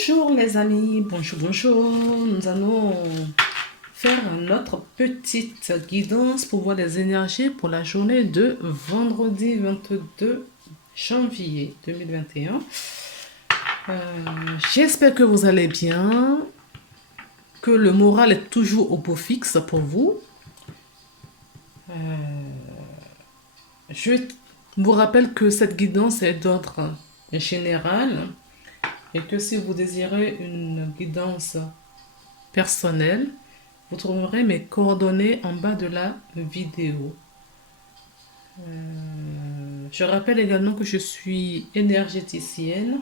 Bonjour les amis, bonjour, bonjour. Nous allons faire notre petite guidance pour voir les énergies pour la journée de vendredi 22 janvier 2021. J'espère que vous allez bien, que le moral est toujours au beau fixe pour vous. Je vous rappelle que cette guidance est d'ordre général et que si vous désirez une guidance personnelle, vous trouverez mes coordonnées en bas de la vidéo. Je rappelle également que je suis énergéticienne.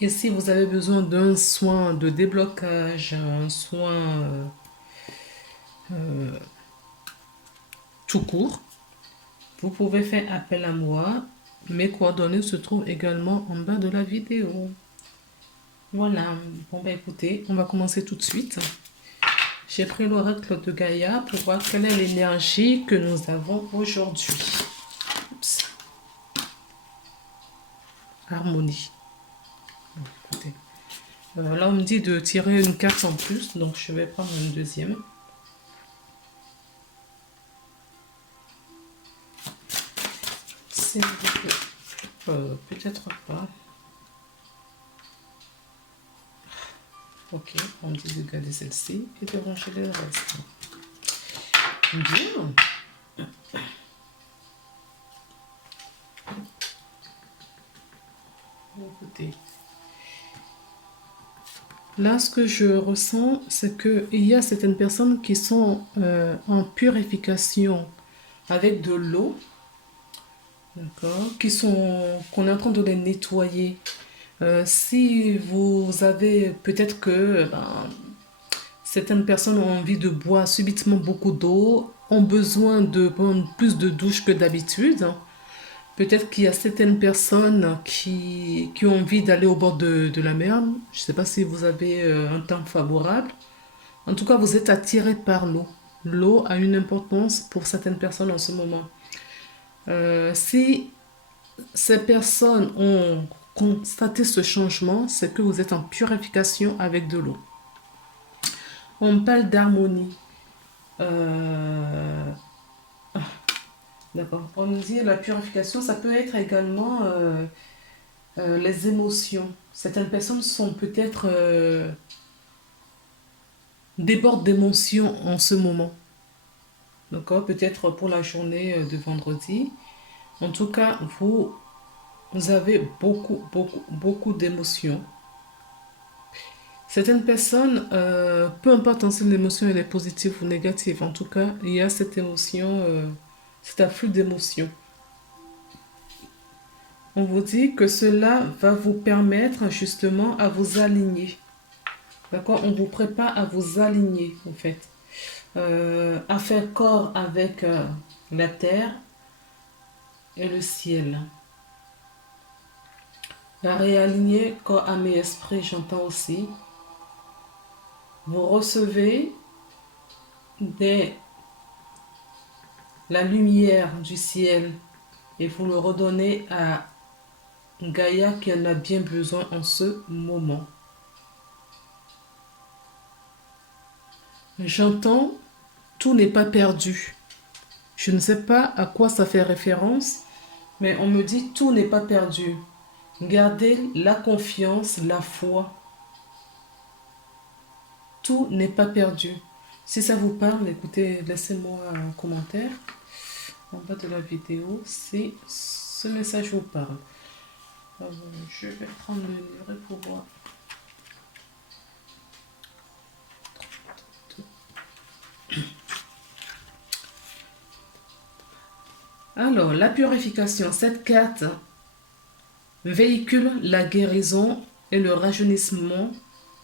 Et si vous avez besoin d'un soin de déblocage, un soin tout court, vous pouvez faire appel à moi. Mes coordonnées se trouvent également en bas de la vidéo. Voilà. Bon, ben écoutez, on va commencer tout de suite. J'ai pris l'oracle de Gaïa pour voir quelle est l'énergie que nous avons aujourd'hui. Oups. Harmonie. Bon, écoutez. Là, on me dit de tirer une carte en plus, donc je vais prendre une deuxième. S'il vous plaît. Peut-être pas. Ok, on me dit de garder celle-ci et de ranger le reste. Bien. Écoutez. Là, ce que je ressens, c'est qu'il y a certaines personnes qui sont en purification avec de l'eau, d'accord, qu'on est en train de les nettoyer. Si vous avez peut-être que certaines personnes ont envie de boire subitement beaucoup d'eau, ont besoin de prendre plus de douche que d'habitude. Peut-être qu'il y a certaines personnes qui ont envie d'aller au bord de la mer. Je ne sais pas si vous avez un temps favorable. En tout cas, vous êtes attiré par l'eau. L'eau a une importance pour certaines personnes en ce moment. Si ces personnes ont constaté ce changement, c'est que vous êtes en purification avec de l'eau. On parle d'harmonie. D'accord. On nous dit la purification, ça peut être également les émotions. Certaines personnes sont peut-être débordent d'émotions en ce moment. D'accord. Peut-être pour la journée de vendredi. En tout cas, vous avez beaucoup d'émotions. Certaines personnes, peu importe si l'émotion est positive ou négative, en tout cas, il y a cette émotion, cet afflux d'émotions. On vous dit que cela va vous permettre justement à vous aligner. D'accord? On vous prépare à vous aligner, en fait. À faire corps avec la terre et le ciel. À réaligner corps, âme et esprit, j'entends aussi. Vous recevez la lumière du ciel et vous le redonnez à Gaïa qui en a bien besoin en ce moment. J'entends, tout n'est pas perdu. Je ne sais pas à quoi ça fait référence, mais on me dit tout n'est pas perdu. Gardez la confiance, la foi. Tout n'est pas perdu. Si ça vous parle, écoutez, laissez-moi un commentaire en bas de la vidéo si ce message vous parle. Je vais prendre le livret pour voir. Alors, la purification, cette carte véhicule la guérison et le rajeunissement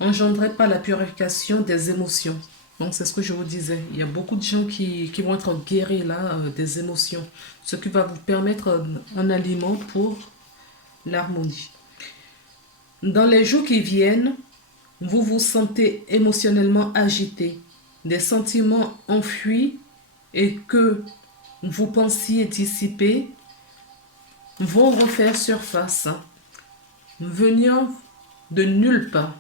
engendré par la purification des émotions. Donc, c'est ce que je vous disais. Il y a beaucoup de gens qui vont être guéris là des émotions, ce qui va vous permettre un aliment pour l'harmonie. Dans les jours qui viennent, vous vous sentez émotionnellement agité, des sentiments enfuis et que vous pensiez dissipés vont refaire surface, venir de nulle part.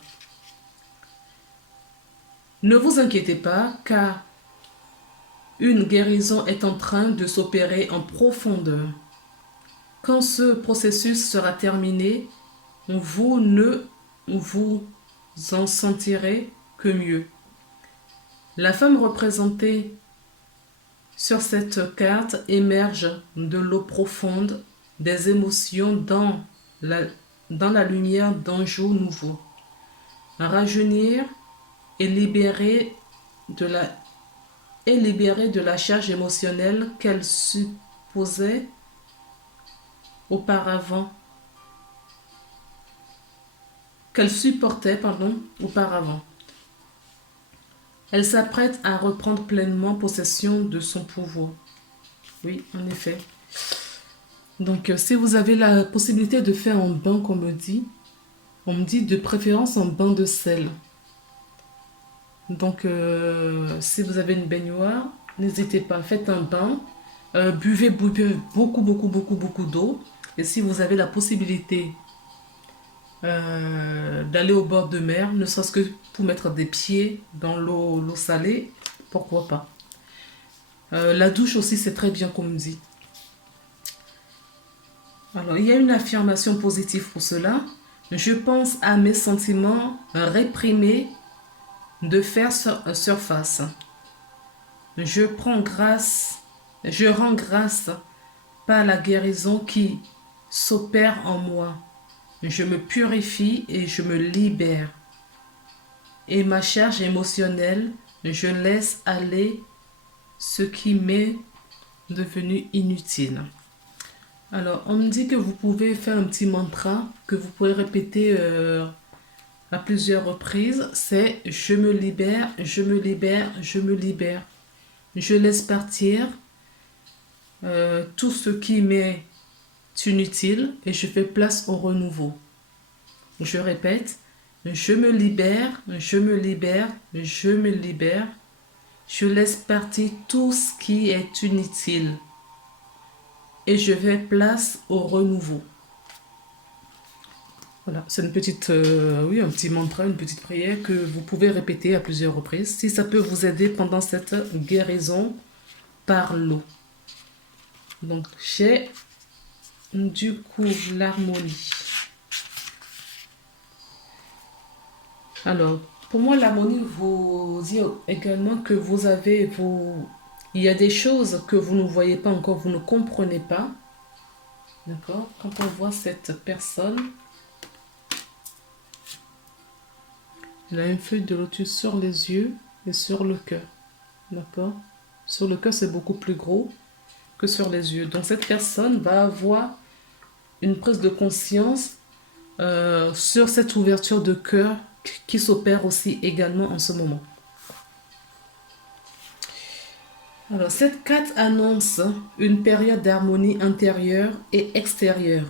Ne vous inquiétez pas, car une guérison est en train de s'opérer en profondeur. Quand ce processus sera terminé, vous ne vous en sentirez que mieux. La femme représentée sur cette carte émerge de l'eau profonde des émotions dans la lumière d'un jour nouveau. Rajeunir et libérer de la charge émotionnelle qu'elle supposait auparavant, qu'elle supportait, auparavant. Elle s'apprête à reprendre pleinement possession de son pouvoir. Oui, en effet. Donc, si vous avez la possibilité de faire un bain, on me dit de préférence un bain de sel. Donc, si vous avez une baignoire, n'hésitez pas, faites un bain, buvez beaucoup d'eau. Et si vous avez la possibilité d'aller au bord de mer, ne serait-ce que pour mettre des pieds dans l'eau salée, pourquoi pas. La douche aussi, c'est très bien comme dit. Alors, il y a une affirmation positive pour cela. Je pense à mes sentiments réprimés de faire surface. Je rends grâce par la guérison qui s'opère en moi. Je me purifie et je me libère. Et ma charge émotionnelle, je laisse aller ce qui m'est devenu inutile. Alors, on me dit que vous pouvez faire un petit mantra que vous pouvez répéter à plusieurs reprises. C'est « Je me libère, je me libère, je me libère. Je laisse partir tout ce qui m'est inutile et je fais place au renouveau. » Je répète, je me libère, je me libère, je me libère. Je laisse partir tout ce qui est inutile et je fais place au renouveau. Voilà, c'est une petite, un petit mantra, une petite prière que vous pouvez répéter à plusieurs reprises si ça peut vous aider pendant cette guérison par l'eau. Donc, j'ai du coup l'harmonie. Alors, pour moi, l'harmonie vous dit également que il y a des choses que vous ne voyez pas encore, vous ne comprenez pas. D'accord? Quand on voit cette personne, elle a une feuille de lotus sur les yeux et sur le cœur. D'accord? Sur le cœur, c'est beaucoup plus gros que sur les yeux. Donc, cette personne va avoir une prise de conscience sur cette ouverture de cœur qui s'opère aussi également en ce moment. Alors, cette carte annonce une période d'harmonie intérieure et extérieure.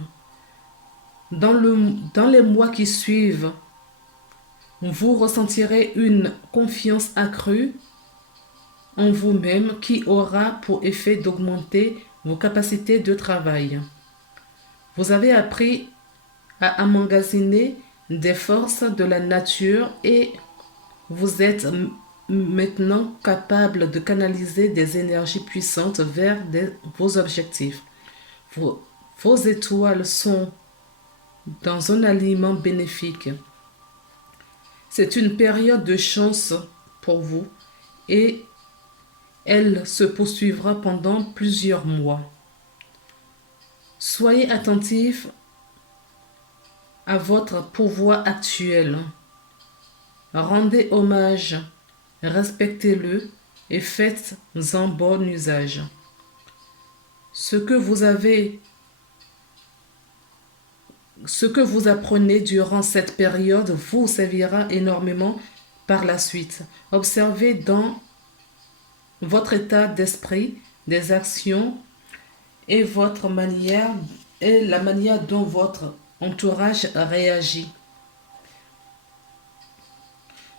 Dans les mois qui suivent, vous ressentirez une confiance accrue en vous-même qui aura pour effet d'augmenter vos capacités de travail. Vous avez appris à emmagasiner des forces de la nature et vous êtes maintenant capable de canaliser des énergies puissantes vers vos objectifs. Vos étoiles sont dans un alignement bénéfique. C'est une période de chance pour vous et elle se poursuivra pendant plusieurs mois. Soyez attentifs à votre pouvoir actuel. Rendez hommage, respectez-le et faites-en bon usage. Ce que vous apprenez durant cette période vous servira énormément par la suite. Observez dans votre état d'esprit, des actions et la manière dont votre entourage réagit.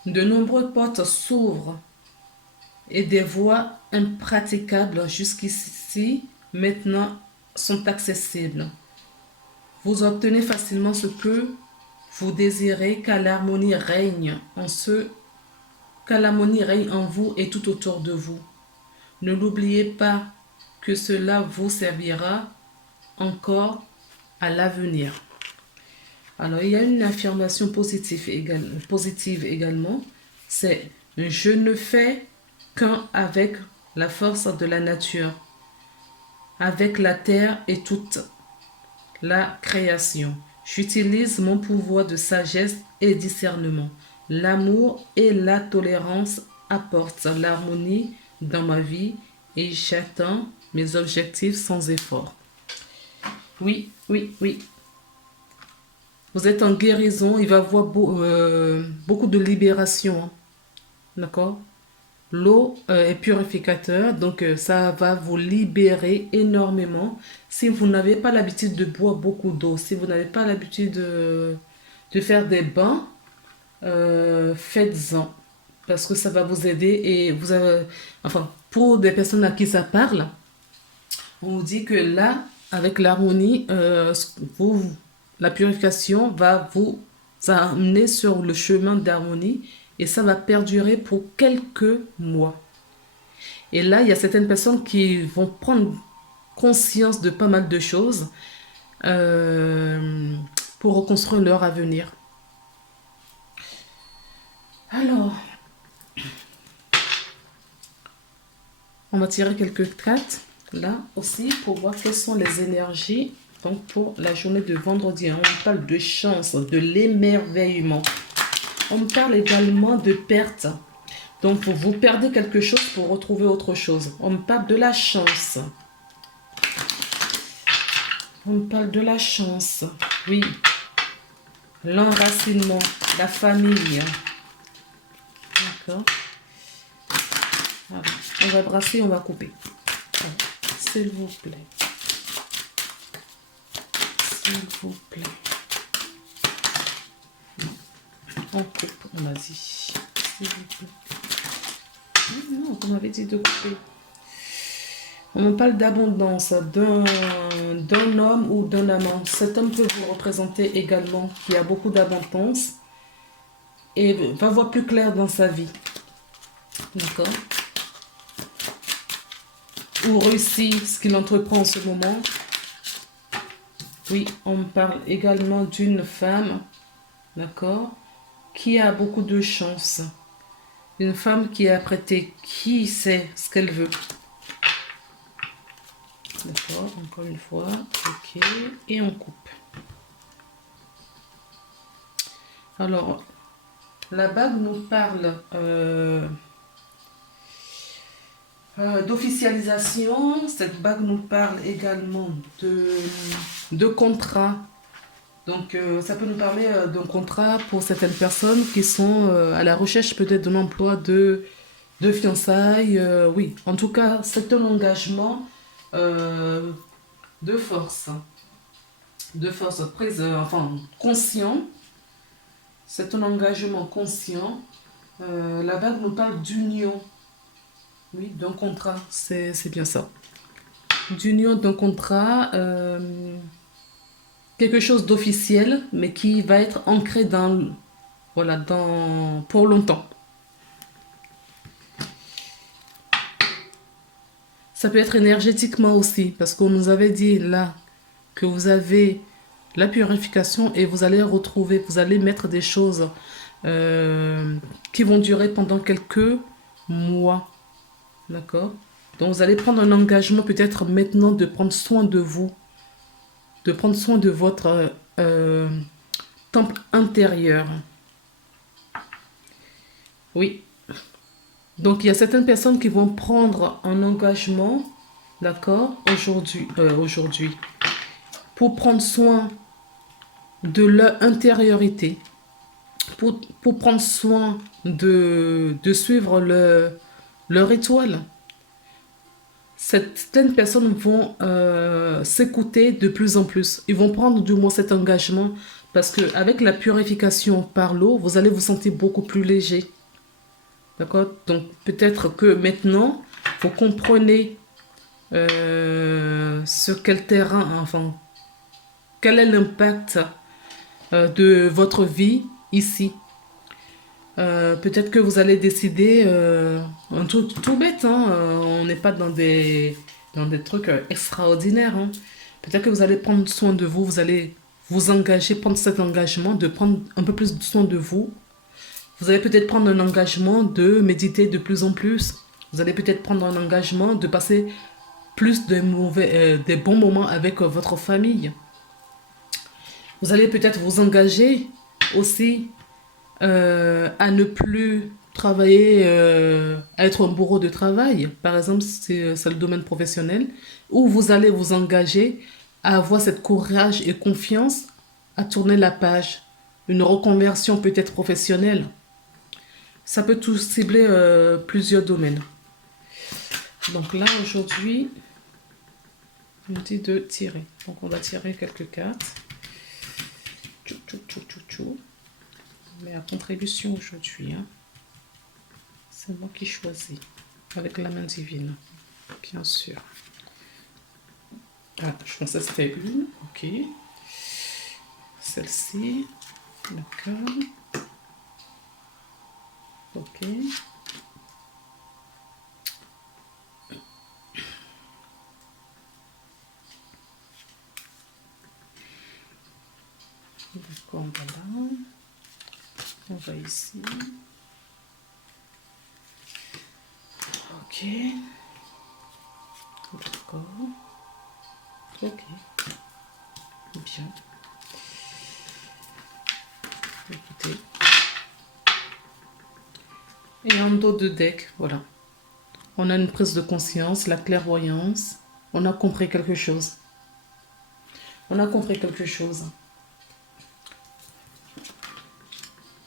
De nombreuses portes s'ouvrent et des voies impraticables jusqu'ici maintenant sont accessibles. Vous obtenez facilement ce que Vous désirez qu'à l'harmonie règne en vous et tout autour de vous. Ne l'oubliez pas que cela vous servira encore à l'avenir. Alors, il y a une affirmation positive également. C'est « Je ne fais qu'un avec la force de la nature, avec la terre et toute la création. J'utilise mon pouvoir de sagesse et discernement. L'amour et la tolérance apportent l'harmonie dans ma vie et j'atteins mes objectifs sans effort. » Oui, oui, oui. Vous êtes en guérison, il va y avoir beaucoup de libération. Hein. D'accord? L'eau est purificateur, donc ça va vous libérer énormément. Si vous n'avez pas l'habitude de boire beaucoup d'eau, si vous n'avez pas l'habitude de faire des bains, faites-en. Parce que ça va vous aider et vous avez, enfin, pour des personnes à qui ça parle, on vous dit que là, avec l'harmonie, la purification va vous amener sur le chemin d'harmonie et ça va perdurer pour quelques mois. Et là, il y a certaines personnes qui vont prendre conscience de pas mal de choses pour reconstruire leur avenir. Alors, on va tirer quelques cartes là aussi pour voir quelles sont les énergies donc pour la journée de vendredi. On parle de chance, de l'émerveillement. On parle également de perte. Donc, vous perdez quelque chose pour retrouver autre chose. On me parle de la chance. On me parle de la chance. Oui. L'enracinement, la famille. D'accord. On va brasser, on va couper. S'il vous plaît. S'il vous plaît. On coupe, on a dit. S'il vous plaît. Non, vous m'avez dit de couper. On me parle d'abondance d'un homme ou d'un amant. Cet homme peut vous représenter également qui a beaucoup d'abondance et va voir plus clair dans sa vie. D'accord? Ou réussit ce qu'il entreprend en ce moment. Oui, on me parle également d'une femme, d'accord, qui a beaucoup de chance. Une femme qui est apprêtée, qui sait ce qu'elle veut. D'accord, encore une fois. Ok, et on coupe. Alors, la bague nous parle d'officialisation. Cette bague nous parle également de contrat. Donc, ça peut nous parler d'un contrat pour certaines personnes qui sont à la recherche peut-être d'un emploi de fiançailles. Oui, en tout cas, c'est un engagement de force. De force prise, enfin, conscient. C'est un engagement conscient. La bague nous parle d'union. Oui, d'un contrat. C'est bien ça. D'union, d'un contrat. Quelque chose d'officiel, mais qui va être ancré pour longtemps. Ça peut être énergétiquement aussi, parce qu'on nous avait dit là que vous avez la purification et vous allez mettre des choses qui vont durer pendant quelques mois. D'accord? Donc vous allez prendre un engagement peut-être maintenant de prendre soin de vous, de prendre soin de votre temple intérieur. Oui. Donc, il y a certaines personnes qui vont prendre un engagement, d'accord, aujourd'hui, pour prendre soin de leur intériorité, pour prendre soin de suivre leur étoile. Certaines personnes vont s'écouter de plus en plus. Ils vont prendre du moins cet engagement parce qu'avec la purification par l'eau, vous allez vous sentir beaucoup plus léger. D'accord? Donc peut-être que maintenant, vous comprenez sur quel terrain, enfin, quel est l'impact de votre vie ici. Peut-être que vous allez décider un truc tout bête, hein, on n'est pas dans des trucs extraordinaires. Hein. Peut-être que vous allez prendre soin de vous, vous allez vous engager, prendre cet engagement de prendre un peu plus soin de vous. Vous allez peut-être prendre un engagement de méditer de plus en plus. Vous allez peut-être prendre un engagement de passer plus des bons moments avec votre famille. Vous allez peut-être vous engager aussi à ne plus travailler, à être un bourreau de travail, par exemple, c'est le domaine professionnel, où vous allez vous engager à avoir cette courage et confiance à tourner la page, une reconversion peut-être professionnelle. Ça peut tout cibler plusieurs domaines. Donc là, aujourd'hui, on dit de tirer. Donc on va tirer quelques cartes. Tchou, tchou, tchou, tchou, tchou. Mais à contribution aujourd'hui, hein. C'est moi qui choisis, avec la main divine, bien sûr. Ah, je pensais que c'était une, ok. Celle-ci, d'accord. Ok. D'accord, voilà. On va ici. Ok. D'accord. Ok. Bien. Écoutez. Et en dos de deck, voilà. On a une prise de conscience, la clairvoyance. On a compris quelque chose. On a compris quelque chose.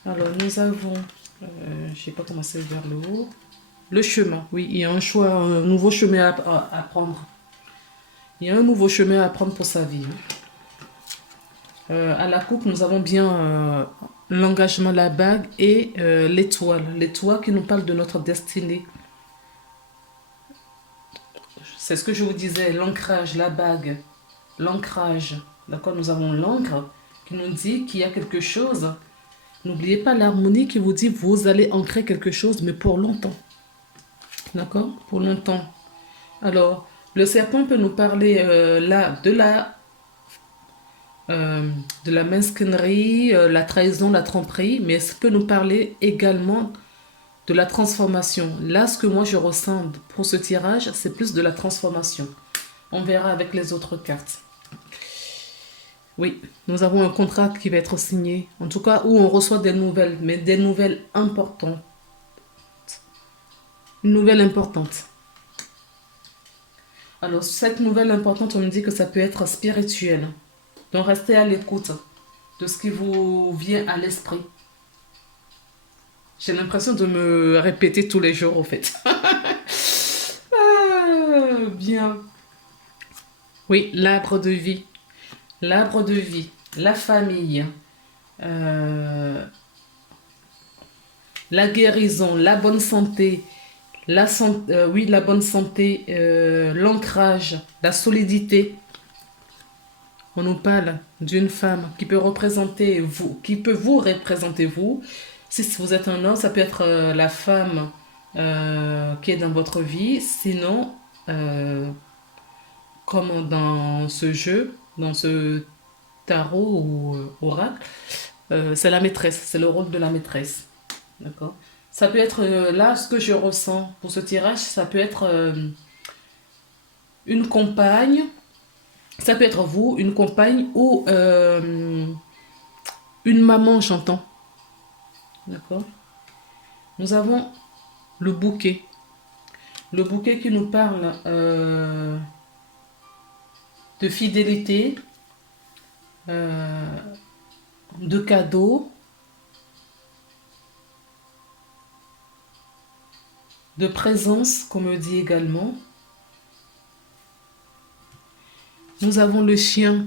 Alors, nous avons, je ne sais pas comment c'est vers le haut, le chemin. Oui, il y a un choix, un nouveau chemin à prendre. Il y a un nouveau chemin à prendre pour sa vie. À la coupe, nous avons bien l'engagement, la bague et l'étoile. L'étoile qui nous parle de notre destinée. C'est ce que je vous disais, l'ancrage, la bague, l'ancrage. D'accord, nous avons l'encre qui nous dit qu'il y a quelque chose. N'oubliez pas l'harmonie qui vous dit vous allez ancrer quelque chose, mais pour longtemps. D'accord, pour longtemps. Alors, le serpent peut nous parler là de la mesquinerie, la trahison, la tromperie, mais ça peut nous parler également de la transformation. Là, ce que moi je ressens pour ce tirage, c'est plus de la transformation. On verra avec les autres cartes. Oui, nous avons un contrat qui va être signé, en tout cas où on reçoit des nouvelles, mais des nouvelles importantes. Une nouvelle importante. Alors, cette nouvelle importante, on me dit que ça peut être spirituel. Donc, restez à l'écoute de ce qui vous vient à l'esprit. J'ai l'impression de me répéter tous les jours, au fait. Bien. Oui, l'arbre de vie. L'arbre de vie. La famille. euh, la guérison. La bonne santé. Oui, la bonne santé. L'ancrage. La solidité. On nous parle d'une femme qui peut représenter vous, qui peut vous représenter vous. Si vous êtes un homme, ça peut être la femme qui est dans votre vie. Sinon, euh, comme dans ce jeu, dans ce tarot ou oracle, c'est la maîtresse, c'est le rôle de la maîtresse. D'accord? Ça peut être là ce que je ressens pour ce tirage, ça peut être une compagne, ça peut être vous, une compagne ou une maman chantant. D'accord? Nous avons le bouquet. Le bouquet qui nous parle de fidélité, euh, de cadeaux, de présence, qu'on me dit également. Nous avons le chien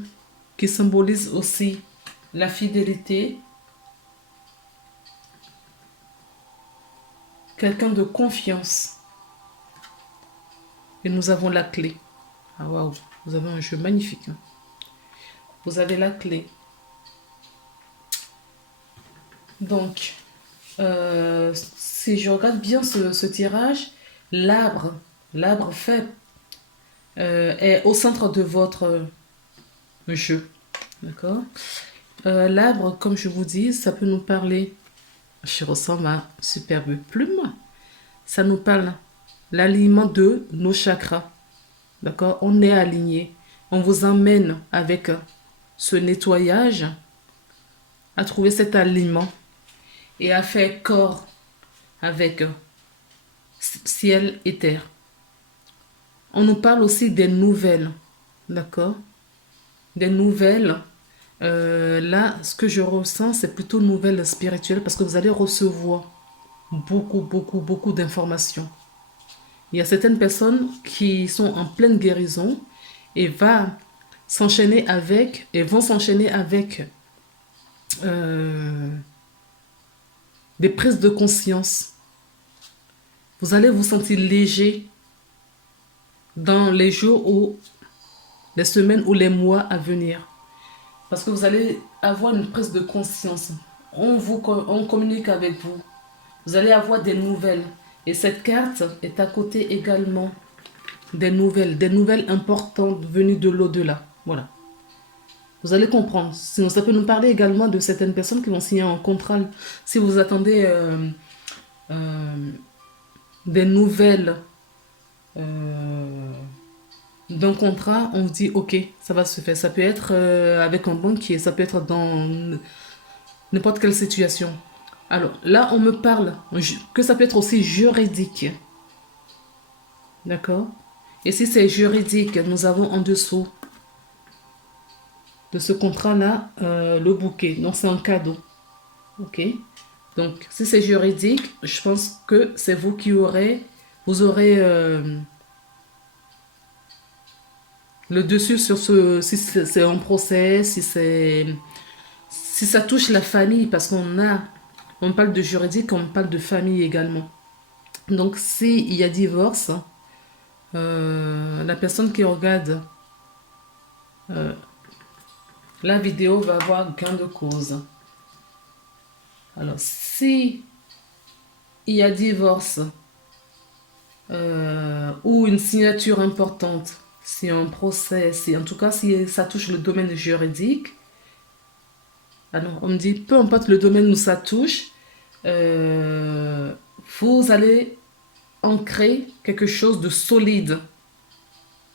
qui symbolise aussi la fidélité. Quelqu'un de confiance. Et nous avons la clé. Ah waouh, vous avez un jeu magnifique. Hein. Vous avez la clé. Donc, si je regarde bien ce tirage, l'arbre, l'arbre fait est au centre de votre jeu. D'accord? L'arbre, comme je vous dis, ça peut nous parler. Je ressens ma superbe plume. Ça nous parle l'alignement de nos chakras. D'accord? On est aligné. On vous emmène avec ce nettoyage à trouver cet alignement et à faire corps avec ciel et terre. On nous parle aussi des nouvelles. D'accord? Des nouvelles. Là, ce que je ressens, c'est plutôt nouvelles spirituelles parce que vous allez recevoir beaucoup d'informations. Il y a certaines personnes qui sont en pleine guérison et vont s'enchaîner avec des prises de conscience. Vous allez vous sentir léger dans les jours ou les semaines ou les mois à venir. Parce que vous allez avoir une prise de conscience. On communique avec vous. Vous allez avoir des nouvelles. Et cette carte est à côté également des nouvelles importantes venues de l'au-delà. Voilà. Vous allez comprendre. Sinon, ça peut nous parler également de certaines personnes qui vont signer un contrat. Si vous attendez des nouvelles d'un contrat, on vous dit ok, ça va se faire. Ça peut être avec un banquier, ça peut être dans n'importe quelle situation. Alors là, on me parle que ça peut être aussi juridique. D'accord? Et si c'est juridique, nous avons en dessous de ce contrat-là le bouquet. Donc c'est un cadeau. Ok? Donc si c'est juridique, je pense que c'est vous qui vous aurez le dessus sur si c'est un procès, si ça touche la famille, parce on parle de juridique, on parle de famille également. Donc s'il y a divorce, la personne qui regarde la vidéo va avoir gain de cause. Alors si il y a divorce ou une signature importante, si un procès, en tout cas si ça touche le domaine juridique, alors on me dit peu importe le domaine où ça touche, vous allez ancrer quelque chose de solide.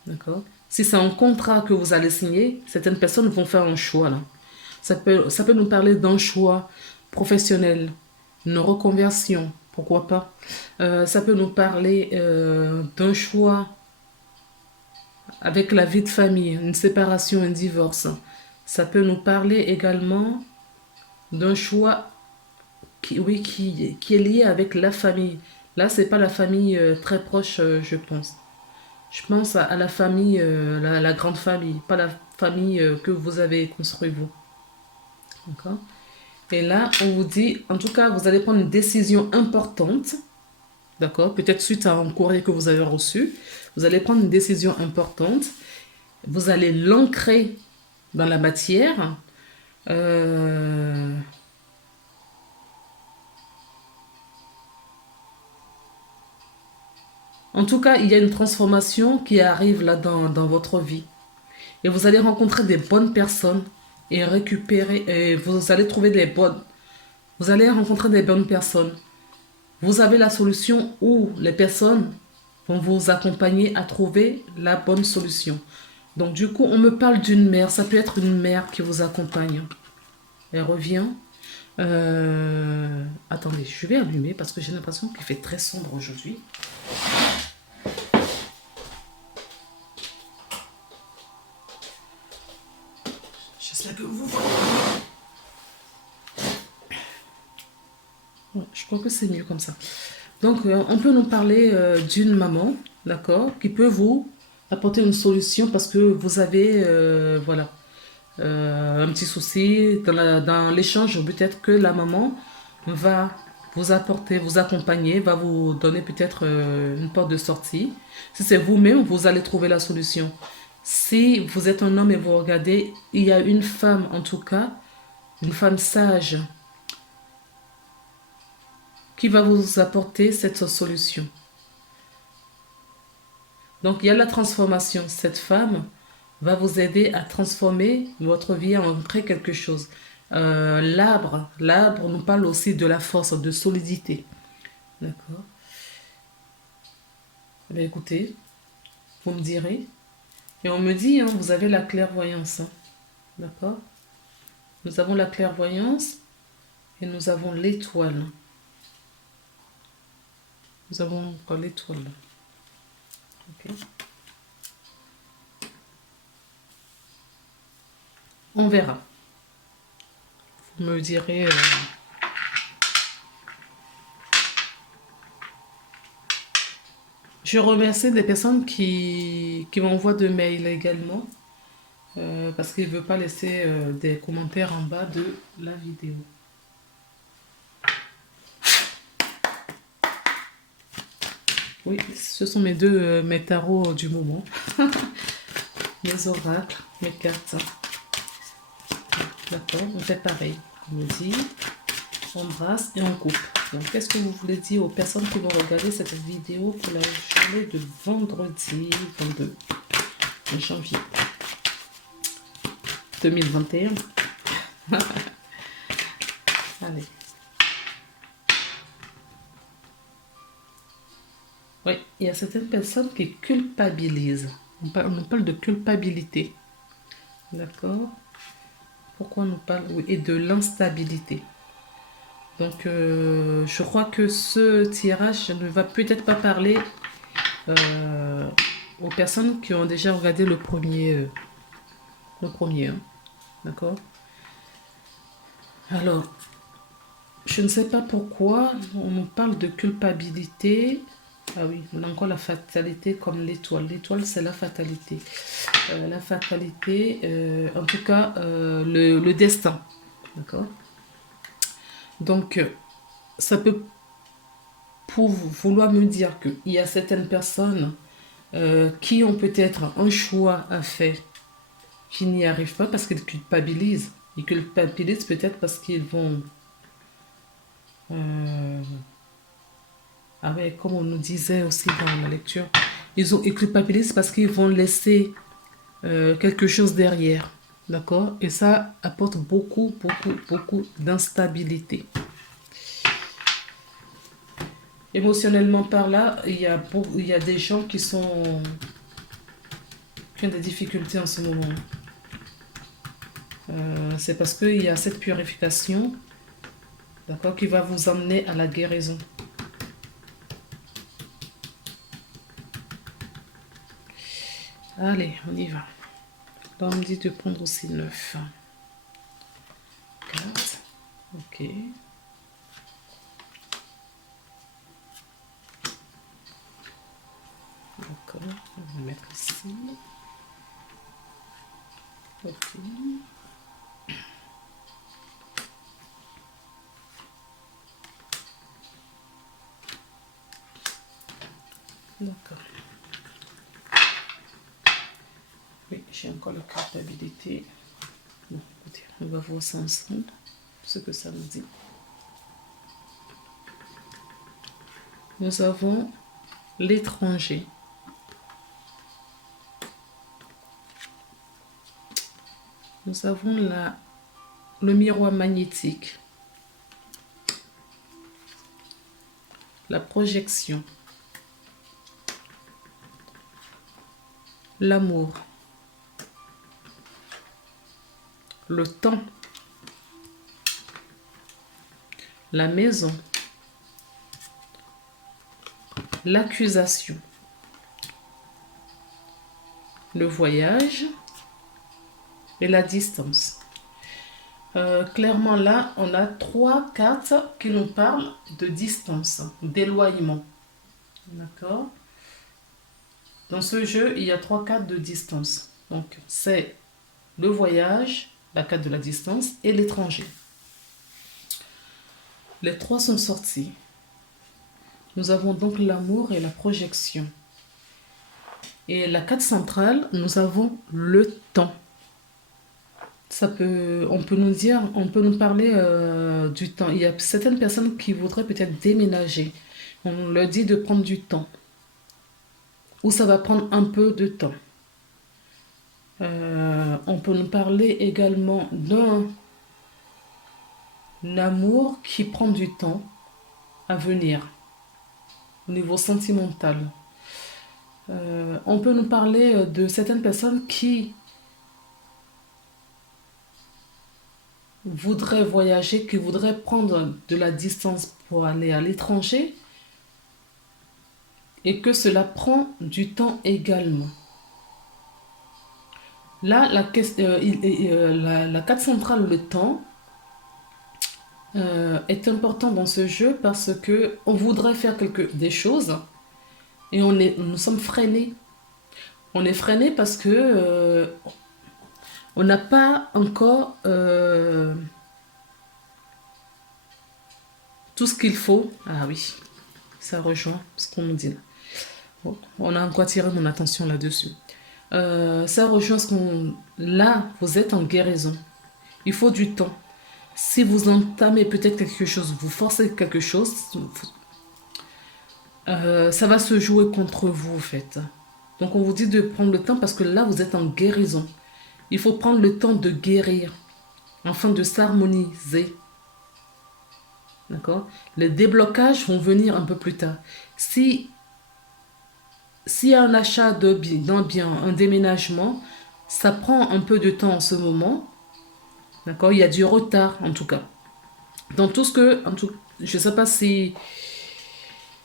D'accord? Si c'est un contrat que vous allez signer, certaines personnes vont faire un choix là. Ça peut nous parler d'un choix professionnel, une reconversion, pourquoi pas. Ça peut nous parler d'un choix avec la vie de famille, une séparation, un divorce. Ça peut nous parler également d'un choix qui est lié avec la famille. Là, c'est pas la famille très proche, je pense. Je pense à la famille, la grande famille, pas la famille que vous avez construite vous. D'accord? Et là, on vous dit, en tout cas, vous allez prendre une décision importante. D'accord? Peut-être suite à un courrier que vous avez reçu. Vous allez prendre une décision importante. Vous allez l'ancrer dans la matière. En tout cas, il y a une transformation qui arrive là dans votre vie. Et vous allez rencontrer des bonnes personnes et vous allez trouver vous allez rencontrer des bonnes personnes. Vous avez la solution ou les personnes vont vous accompagner à trouver la bonne solution. Donc du coup, on me parle d'une mère. Ça peut être une mère qui vous accompagne. Elle revient. Attendez, je vais allumer parce que j'ai l'impression qu'il fait très sombre aujourd'hui. J'espère que vous voyez. Ouais, je crois que c'est mieux comme ça. Donc, on peut nous parler d'une maman, d'accord, qui peut vous apporter une solution parce que vous avez, voilà, un petit souci. Dans l'échange, peut-être que la maman va vous apporter, vous accompagner, va vous donner peut-être une porte de sortie. Si c'est vous-même, vous allez trouver la solution. Si vous êtes un homme et vous regardez, il y a une femme en tout cas, une femme sage, qui va vous apporter cette solution. Donc, il y a la transformation. Cette femme va vous aider à transformer votre vie, en créer quelque chose. L'arbre nous parle aussi de la force, de solidité. D'accord. Eh écoutez, vous me direz. Et on me dit, hein, vous avez la clairvoyance. Hein. D'accord. Nous avons la clairvoyance et nous avons l'étoile. Nous avons encore l'étoile. Ok. On verra. Vous me direz... Je remercie des personnes qui m'envoient de mails également. Parce qu'ils ne veulent pas laisser des commentaires en bas de la vidéo. Oui, ce sont mes tarots du moment. Mes oracles, mes cartes. D'accord, on fait pareil. On me dit, on brasse et on coupe. Donc, qu'est-ce que vous voulez dire aux personnes qui vont regarder cette vidéo pour la journée de vendredi 22 janvier 2021? Allez. Oui, il y a certaines personnes qui culpabilisent. On parle de culpabilité. D'accord? Pourquoi on nous parle? Oui, et de l'instabilité. Donc, je crois que ce tirage ne va peut-être pas parler aux personnes qui ont déjà regardé le premier. Hein. D'accord? Alors, je ne sais pas pourquoi on nous parle de culpabilité. Ah oui, on a encore la fatalité comme l'étoile. L'étoile, c'est la fatalité. La fatalité, en tout cas, le destin. D'accord? Donc, ça peut pour vouloir me dire qu'il y a certaines personnes qui ont peut-être un choix à faire, qui n'y arrivent pas parce qu'ils culpabilisent. Ils culpabilisent peut-être parce qu'ils vont... ah ouais, comme on nous disait aussi dans la lecture, ils culpabilisent parce qu'ils vont laisser quelque chose derrière. D'accord? Et ça apporte beaucoup d'instabilité. Émotionnellement par là, il y a des gens qui ont des difficultés en ce moment. C'est parce qu'il y a cette purification, d'accord, qui va vous emmener à la guérison. Allez, on y va. Là, on me dit de prendre aussi 9. 4. Ok. D'accord, on va mettre ici. Ok. D'accord. Oui, j'ai encore la culpabilité. Bon, écoutez, on va voir ça ensemble, ce que ça nous dit. Nous avons l'étranger. Nous avons le miroir magnétique. La projection. L'amour. Le temps. La maison. L'accusation. Le voyage et la distance. Clairement là, on a 3 cartes qui nous parlent de distance, d'éloignement. D'accord? Dans ce jeu, il y a 3 cartes de distance. Donc, c'est le voyage, la carte de la distance et l'étranger. Les 3 sont sortis. Nous avons donc l'amour et la projection. Et la carte centrale, nous avons le temps. on peut nous dire, on peut nous parler du temps. Il y a certaines personnes qui voudraient peut-être déménager. On leur dit de prendre du temps, ou ça va prendre un peu de temps. On peut nous parler également d'un amour qui prend du temps à venir au niveau sentimental. On peut nous parler de certaines personnes qui voudraient voyager, qui voudraient prendre de la distance pour aller à l'étranger et que cela prend du temps également. Là, la carte centrale, le temps, est important dans ce jeu parce que on voudrait faire des choses et nous sommes freinés. On est freiné parce que on n'a pas encore tout ce qu'il faut. Ah oui, ça rejoint ce qu'on nous dit là. Bon, on a encore attiré mon attention là-dessus. Ça rejoint ce qu'on... Là, vous êtes en guérison. Il faut du temps. Si vous entamez peut-être quelque chose, vous forcez quelque chose, ça va se jouer contre vous, en fait. Donc, on vous dit de prendre le temps parce que là, vous êtes en guérison. Il faut prendre le temps de guérir, afin de s'harmoniser. D'accord? Les déblocages vont venir un peu plus tard. S'il y a un achat d'un bien, un déménagement, ça prend un peu de temps en ce moment. D'accord? Il y a du retard, en tout cas. Dans tout ce que... je ne sais pas si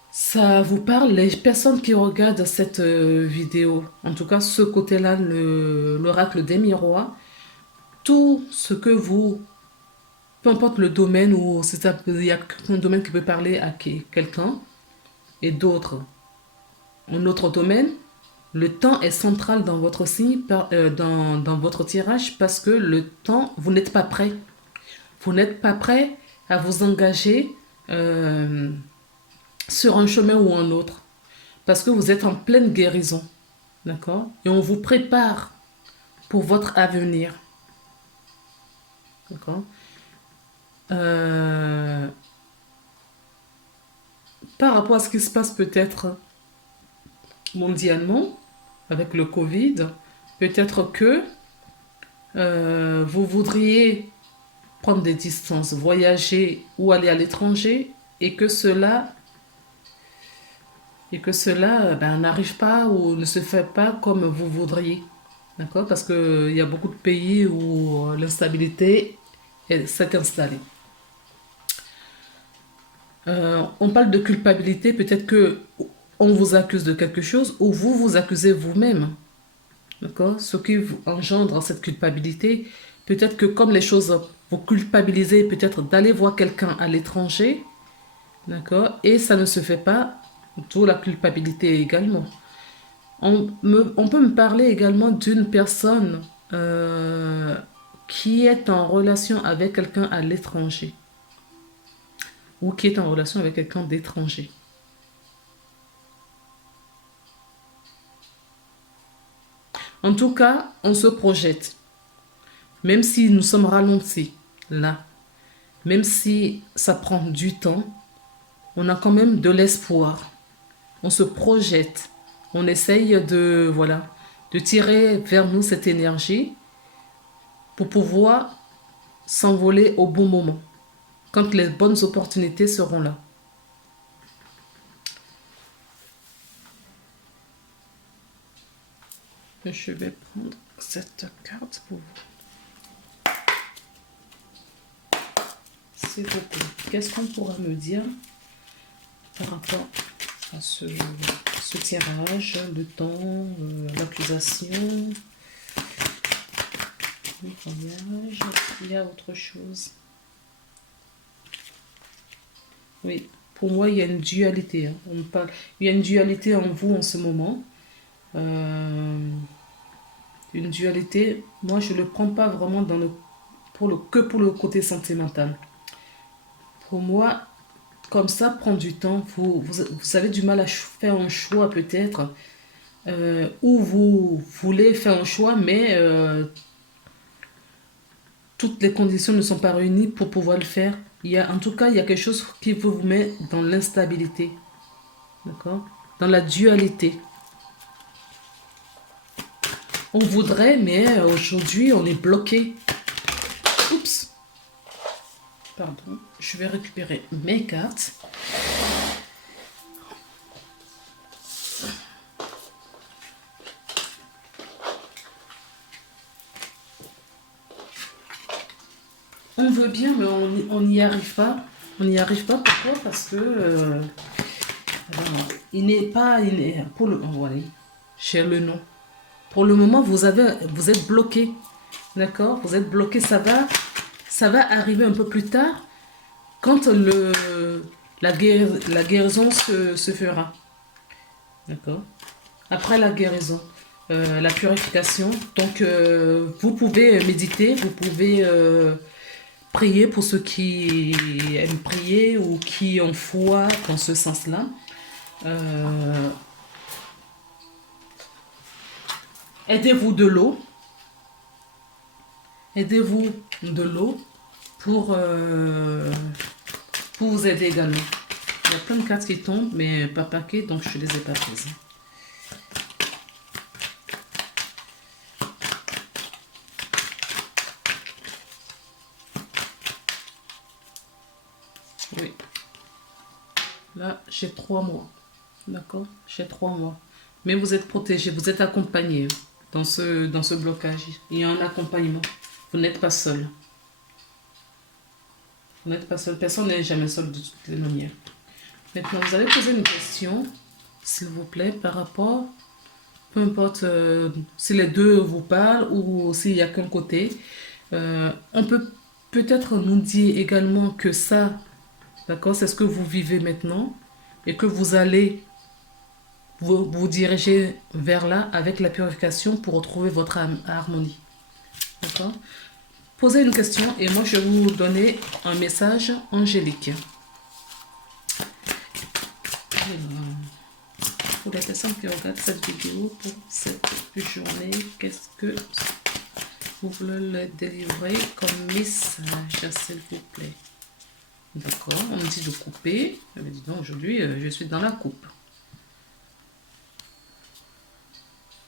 ça vous parle, les personnes qui regardent cette vidéo. En tout cas, ce côté-là, l'oracle des miroirs. Tout ce que vous... Peu importe le domaine, ou il y a un domaine qui peut parler à quelqu'un et d'autres. Un autre domaine, le temps est central dans votre signe, dans votre tirage, parce que le temps, vous n'êtes pas prêt. Vous n'êtes pas prêt à vous engager sur un chemin ou un autre. Parce que vous êtes en pleine guérison. D'accord? Et on vous prépare pour votre avenir. D'accord? Par rapport à ce qui se passe peut-être mondialement, avec le Covid, peut-être que vous voudriez prendre des distances, voyager ou aller à l'étranger et que cela n'arrive pas ou ne se fait pas comme vous voudriez. D'accord? Parce qu'il y a beaucoup de pays où l'instabilité s'est installée. On parle de culpabilité, peut-être que on vous accuse de quelque chose ou vous vous accusez vous-même. D'accord? Ce qui vous engendre cette culpabilité, peut-être que comme les choses vous culpabilisez, peut-être d'aller voir quelqu'un à l'étranger, d'accord? Et ça ne se fait pas, d'où la culpabilité également. On peut me parler également d'une personne qui est en relation avec quelqu'un à l'étranger ou qui est en relation avec quelqu'un d'étranger. En tout cas, on se projette. Même si nous sommes ralentis, là, même si ça prend du temps, on a quand même de l'espoir. On se projette. On essaye de tirer vers nous cette énergie pour pouvoir s'envoler au bon moment, quand les bonnes opportunités seront là. Je vais prendre cette carte pour vous. S'il vous plaît, qu'est-ce qu'on pourra me dire par rapport à ce tirage, le temps, l'accusation, le voyage, il y a autre chose. Oui, pour moi, il y a une dualité. Hein. Il y a une dualité en vous en ce moment. Une dualité, moi, je ne le prends pas vraiment que pour le côté sentimental. Pour moi, comme ça prend du temps. Vous avez du mal à faire un choix peut-être, ou vous voulez faire un choix, mais toutes les conditions ne sont pas réunies pour pouvoir le faire. En tout cas, il y a quelque chose qui peut vous mettre dans l'instabilité. D'accord? Dans la dualité. On voudrait, mais aujourd'hui, on est bloqué. Oups. Pardon. Je vais récupérer mes cartes. On veut bien, mais on n'y arrive pas. On n'y arrive pas. Pourquoi? Parce que il n'est pas... pour le, voilà, cher le nom. Pour le moment, vous êtes bloqué. D'accord? Vous êtes bloqué. Ça va arriver un peu plus tard quand la guérison se fera. D'accord? Après la guérison, la purification. Donc, vous pouvez méditer, vous pouvez prier pour ceux qui aiment prier ou qui ont foi dans ce sens-là. Aidez-vous de l'eau. Aidez-vous de l'eau pour vous aider également. Il y a plein de cartes qui tombent, mais pas paquet, donc je ne les ai pas prises. Oui. Là, j'ai 3 mois. D'accord? J'ai 3 mois. Mais vous êtes protégé, vous êtes accompagné dans ce blocage. Il y a un accompagnement. Vous n'êtes pas seul. Vous n'êtes pas seul. Personne n'est jamais seul de toutes les manières. Maintenant, vous allez poser une question, s'il vous plaît, par rapport, peu importe si les deux vous parlent ou s'il n'y a qu'un côté. On peut peut-être nous dire également que ça, d'accord, c'est ce que vous vivez maintenant et que vous allez vous diriger vers là avec la purification pour retrouver votre harmonie. D'accord? Posez une question et moi je vais vous donner un message angélique. Pour les personnes qui regardent cette vidéo pour cette journée, qu'est-ce que vous voulez le délivrer comme message, s'il vous plaît? D'accord, on me dit de couper. Je me dis donc aujourd'hui, je suis dans la coupe.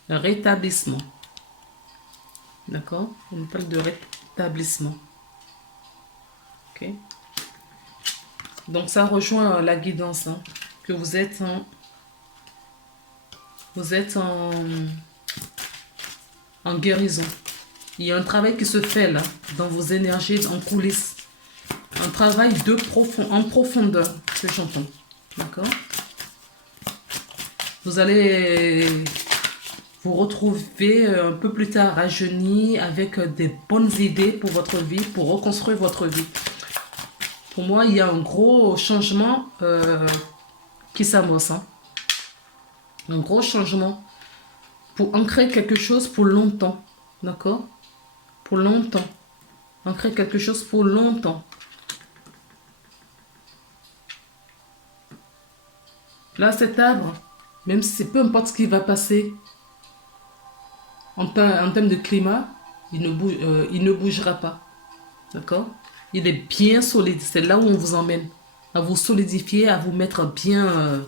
Rétablissement. D'accord, on me parle de rétablissement. Ok. Donc ça rejoint la guidance, hein, que vous êtes en guérison. Il y a un travail qui se fait là, dans vos énergies, en coulisses. Un travail en profondeur, que j'entends. D'accord? Vous allez vous retrouver un peu plus tard rajeuni avec des bonnes idées pour votre vie, pour reconstruire votre vie. Pour moi, il y a un gros changement qui s'amorce. Hein. Un gros changement pour ancrer quelque chose pour longtemps. D'accord? Pour longtemps. Ancrer quelque chose pour longtemps. Là, cet arbre, même si peu importe ce qui va passer en termes de climat, il ne bougera pas. D'accord? Il est bien solide. C'est là où on vous emmène. À vous solidifier, à vous mettre bien...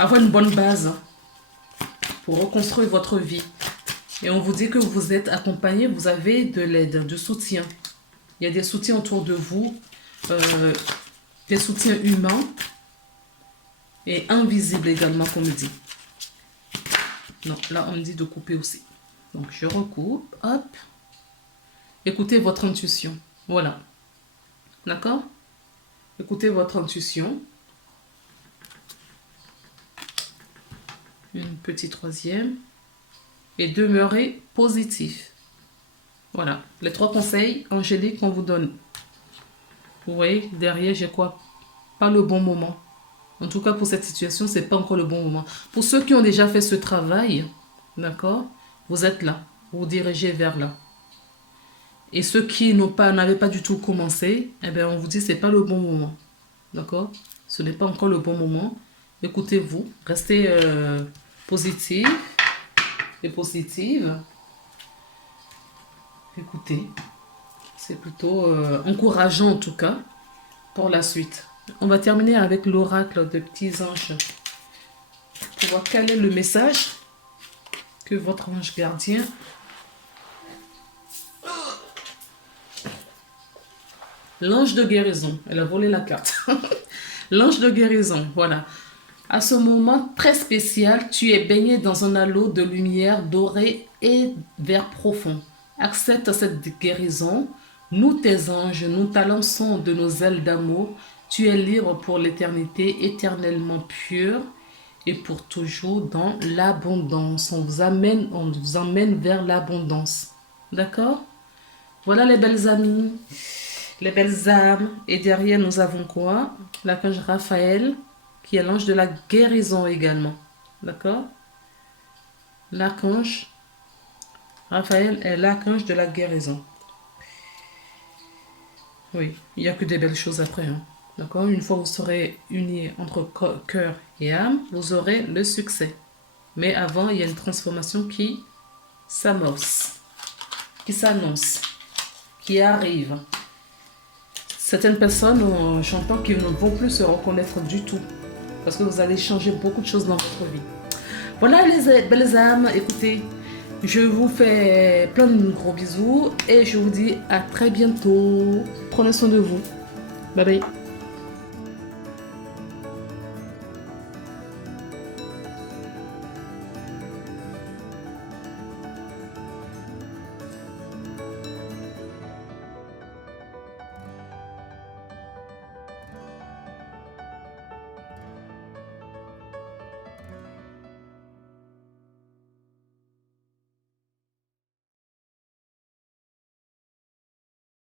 avoir une bonne base pour reconstruire votre vie. Et on vous dit que vous êtes accompagné, vous avez de l'aide, du soutien. Il y a des soutiens autour de vous, des soutiens humains et invisibles également, qu'on me dit. Non, là, on me dit de couper aussi. Donc, je recoupe, hop. Écoutez votre intuition. Voilà. D'accord? Écoutez votre intuition. Une petite troisième. Et demeurez positif. Voilà. Les 3 conseils angéliques qu'on vous donne. Vous voyez, derrière, j'ai quoi? Pas le bon moment. En tout cas, pour cette situation, c'est pas encore le bon moment. Pour ceux qui ont déjà fait ce travail, d'accord? Vous êtes là. Vous vous dirigez vers là. Et ceux qui n'avaient pas du tout commencé, eh bien, on vous dit c'est pas le bon moment. D'accord? Ce n'est pas encore le bon moment. Écoutez-vous. Restez positif et positive. écoutez, c'est plutôt encourageant en tout cas pour la suite. On va terminer avec l'oracle de petits anges pour voir quel est le message que votre ange gardien. L'ange de guérison. Elle a volé la carte. L'ange de guérison, voilà. À ce moment très spécial, tu es baigné dans un halo de lumière dorée et vert profond. Accepte cette guérison. Nous, tes anges, nous t'annonçons de nos ailes d'amour. Tu es libre pour l'éternité, éternellement pure et pour toujours dans l'abondance. On vous emmène vers l'abondance. D'accord? Voilà les belles amies, les belles âmes. Et derrière, nous avons quoi? L'archange Raphaël, qui est l'ange de la guérison également. D'accord? L'archange Raphaël est l'archange de la guérison. Oui, il n'y a que des belles choses après. Hein. D'accord? Une fois que vous serez unis entre cœur et âme, vous aurez le succès. Mais avant, il y a une transformation qui s'amorce, qui s'annonce, qui arrive. Certaines personnes, j'entends qu'ils ne vont plus se reconnaître du tout. Parce que vous allez changer beaucoup de choses dans votre vie. Voilà les belles âmes, écoutez, je vous fais plein de gros bisous et je vous dis à très bientôt. Prenez soin de vous. Bye bye.